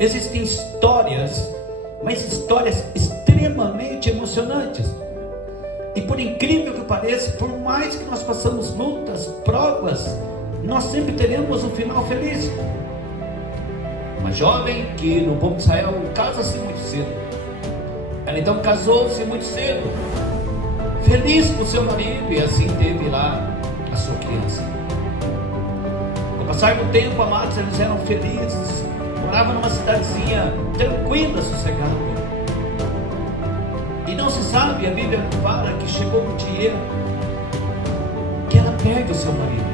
Existem histórias, mas histórias extremamente emocionantes. E por incrível que pareça, por mais que nós passamos lutas, provas, nós sempre teremos um final feliz. Uma jovem que no povo de Israel casa-se muito cedo. Ela então casou-se muito cedo, feliz com seu marido, e assim teve lá a sua criança. Com o passar do tempo, amados, eles eram felizes, moravam numa cidadezinha tranquila, sossegada. E não se sabe, a Bíblia fala que chegou um dia que ela perde o seu marido.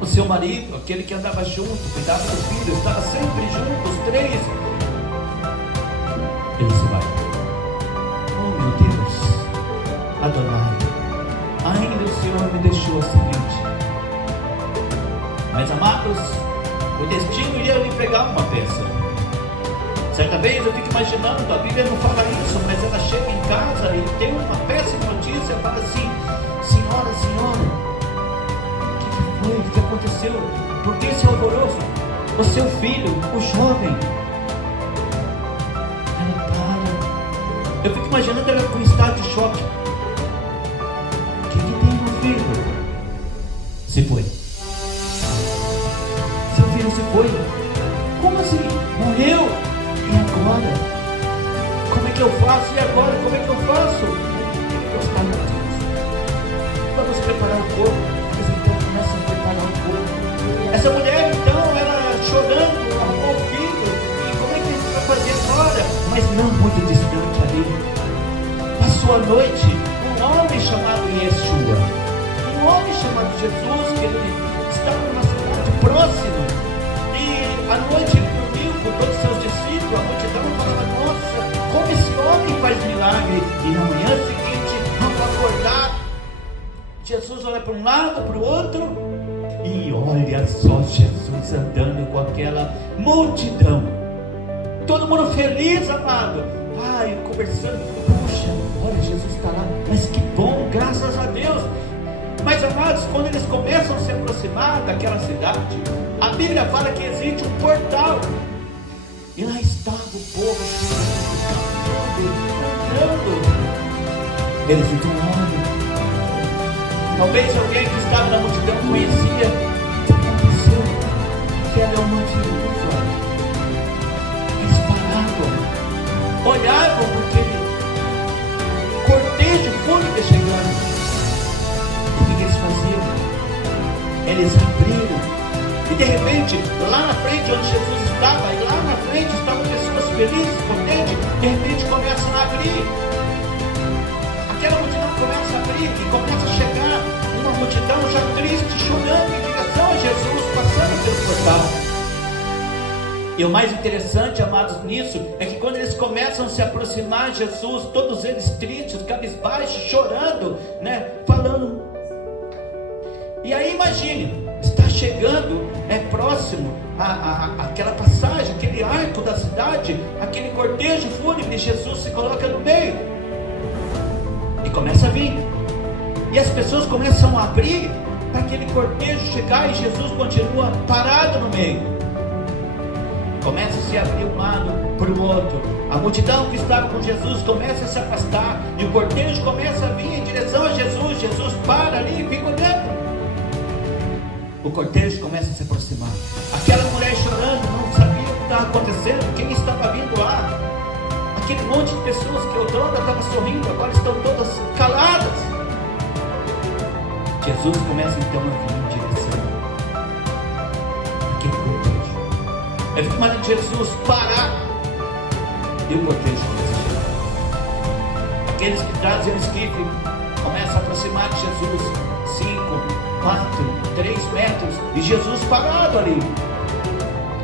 O seu marido, aquele que andava junto, cuidava do filho, estava sempre junto, os três. Ele se vai. Oh meu Deus, Adonai, ainda o Senhor me deixou a seguinte. Mas amados, o destino ia lhe pegar uma peça. Certa vez eu fico imaginando, a Bíblia não fala isso, mas ela chega em casa e tem uma péssima notícia, fala assim: senhora, o que aconteceu? Por que esse alvoroço? O seu filho, o jovem. Ela para. Eu fico imaginando ela com um estado de choque. O que tem, meu filho? Se foi. Seu filho se foi. Como assim? Morreu? E agora? Como é que eu faço? E agora? Como é que eu faço? Gostar de Deus. Vamos preparar o corpo. Essa mulher então, ela chorando, arrumou o filho, e como é que a gente vai fazer agora? Mas não muito distante ali, passou a noite, um homem chamado Yeshua, um homem chamado Jesus, que ele estava numa cidade próxima, e à noite ele dormiu com todos os seus discípulos. A multidão falava: nossa, como esse homem faz milagre. E na manhã seguinte, vamos acordar. Jesus olha para um lado, para o outro, e olha só Jesus andando com aquela multidão, todo mundo feliz, amado. Pai, conversando, puxa, olha, Jesus está lá, mas que bom, graças a Deus. Mas amados, quando eles começam a se aproximar daquela cidade, a Bíblia fala que existe um portal, e lá estava o povo andando. Eles ficam olhando. Talvez alguém que estava na multidão conhecia o que aconteceu, que ela é uma viúva. Eles paravam, olhavam porque cortejo fúnebre chegando. E o que eles faziam? Eles abriram, e de repente, lá na frente onde Jesus estava, e lá na frente estavam pessoas felizes, contentes, de repente começam a abrir. Aquela multidão começa a abrir e começa a chegar uma multidão já triste, chorando em direção a Jesus, passando pelo portal. E o mais interessante, amados, nisso, é que quando eles começam a se aproximar de Jesus, todos eles tristes, cabisbaixos, chorando, né, falando. E aí imagine, está chegando, próximo àquela passagem, aquele arco da cidade, aquele cortejo fúnebre, Jesus se coloca no meio. E começa a vir, e as pessoas começam a abrir para aquele cortejo chegar, e Jesus continua parado no meio. Começa a se abrir um lado para o outro, a multidão que estava com Jesus começa a se afastar, e o cortejo começa a vir em direção a Jesus. Jesus para ali e fica olhando. O cortejo começa a se aproximar, aquela mulher chorando, não sabia o que estava acontecendo, quem estava vindo lá. Aquele monte de pessoas que outrora estavam sorrindo, agora estão todas caladas. Jesus começa então a vir em direção àquele cortejo. Eu fico imaginando Jesus parar, e o cortejo começa a chegar. Aqueles que trazem o esquife começam a aproximar de Jesus, 5, 4, 3 metros, e Jesus parado ali.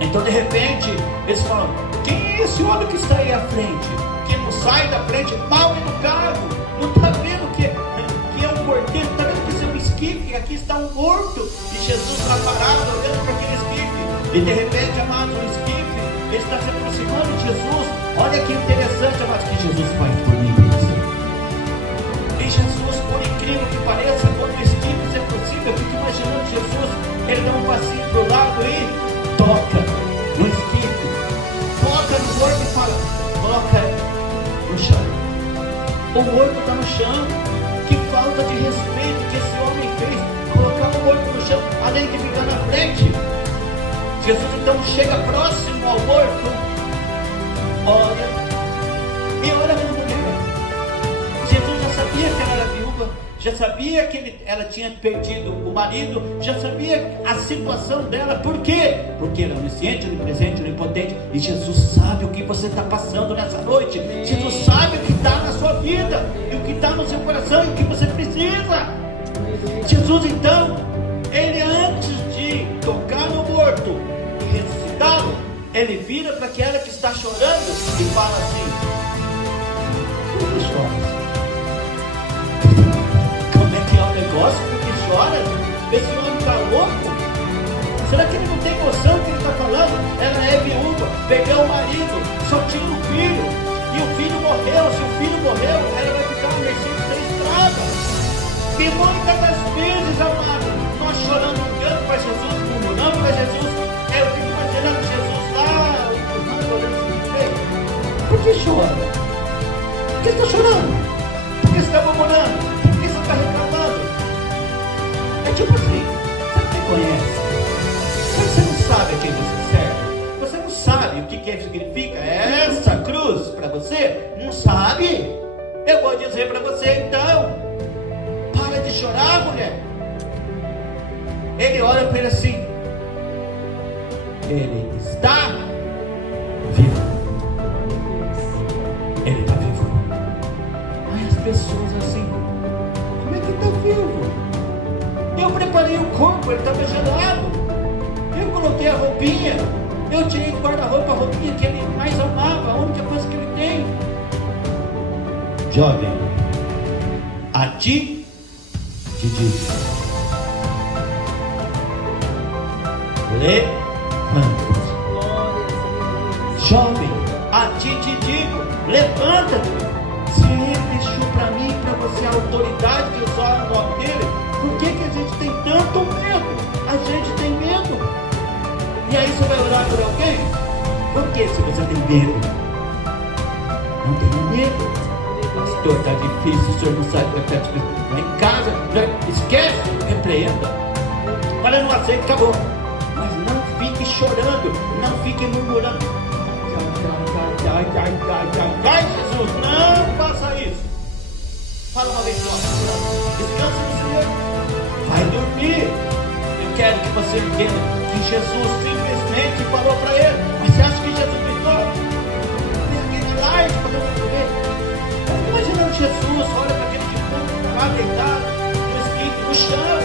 Então de repente eles falam: quem é esse homem que está aí à frente? Que não sai da frente, mal educado, não está vendo que é um cortejo, está vendo que isso é um esquife, aqui está um morto, e Jesus está parado olhando para aquele esquife. E de repente, amados, o esquife, ele está se aproximando de Jesus. Olha que interessante, amados, que Jesus faz por mim e por você. E Jesus, por incrível que pareça, quando o esquife se aproxima, eu fico imaginando Jesus, ele dá um passinho para o lado e toca no esquife. O morto está no chão. Que falta de respeito que esse homem fez, colocar o morto no chão, além de ficar na frente. Jesus então chega próximo ao morto, olha, e olha para a mulher. Jesus já sabia que ela era viúva, já sabia que ela tinha perdido o marido, já sabia a situação dela. Por quê? Porque ele é onisciente, onipresente, onipotente, e Jesus sabe o que você está passando nessa noite. Jesus sabe o que está na sua vida, e o que está no seu coração, e o que você precisa. Jesus então, ele antes de tocar no morto e ressuscitá-lo, ele vira para aquela que está chorando e fala assim: por que choras? Como é que é o negócio? Por que chora? Esse homem está louco? Será que ele não tem noção do que ele está falando? Ela é viúva, perdeu o marido, só tinha um filho, e o filho morreu. Se o filho morreu, ela vai ficar à mercê da estrada. E muitas das vezes, amado, nós chorando, olhando para Jesus, murmurando para Jesus. Eu fico imaginando Jesus lá, olhando assim: por que chora? Por que está chorando? Por que você está murmurando? Por que você está reclamando? É tipo assim: você não me conhece? Você não sabe a quem você serve? Você não sabe o que significa essa cruz para você? Não sabe? Eu vou dizer para você então: para de chorar, mulher. Ele olha para ele assim: ele está vivo. Ele está vivo. Aí as pessoas assim: como é que está vivo? Eu preparei o corpo, ele estava gelado. Eu coloquei a roupinha. Eu tirei do guarda-roupa a roupinha que ele mais amava, a única coisa que ele tem. Jovem, a ti te digo: levanta-te. Jovem, a ti te digo: levanta-te. Se ele deixou para mim e para você a autoridade de usar o nome dele, por que a gente tem tanto medo? A gente tem medo. E aí você vai orar por alguém? Por que se você tem medo? Não tenha medo. Pastor, está difícil, o senhor não sabe para cá. Vai em casa, esquece, repreenda. Olha, não aceita, acabou. Mas não fique chorando, não fique murmurando. Ai, Jesus, não faça isso. Fala uma vez só: descansa no Senhor, vai dormir. Eu quero que você entenda que Jesus simplesmente falou para ele. Mas você acha que Jesus gritou? Aquele lá, ele falou para ele. Fica imaginando Jesus, olha para aquele defunto lá deitado, no espírito, no chão.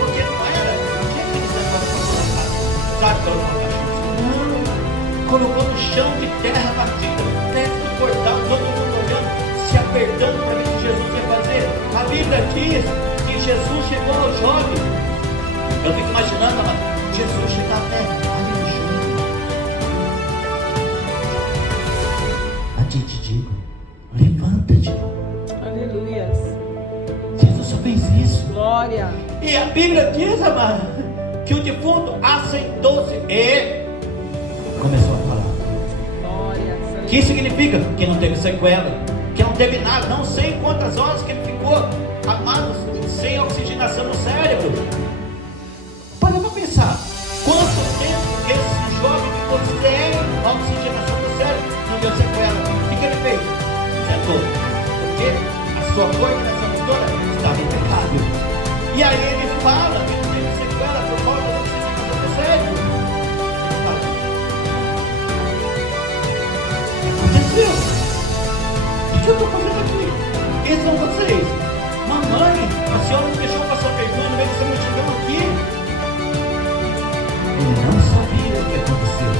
Porque não era. O que é que eles colocaram? Sabe para o não, colocou no chão de terra batida, perto do portal, todo mundo olhando, se apertando para ver o que Jesus ia fazer. A Bíblia diz que Jesus chegou ao jovem. Eu fico imaginando, amado, Jesus chegar perto, ali no chão. A ti te digo: levanta-te. Aleluia. Jesus só fez isso. Glória. E a Bíblia diz, amado, que o defunto assentou-se e começou a falar. Glória. O que significa? Que não teve sequela, que não teve nada. Não sei quantas horas que ele ficou, amado, sem oxigenação no cérebro. Para pra pensar, quanto tempo esse jovem ficou sem oxigenação no cérebro, não deu sequela. O que ele fez? Sentou. Porque a sua coordenação motora estava impecável. E aí ele fala que não teve sequela por causa da oxigenação do cérebro. Ele fala: aconteceu? O que eu estou fazendo aqui? Quem são vocês? Mamãe, a senhora me deixou passar vergonha no meio dessa multidão aqui. Ele não sabia o que aconteceu.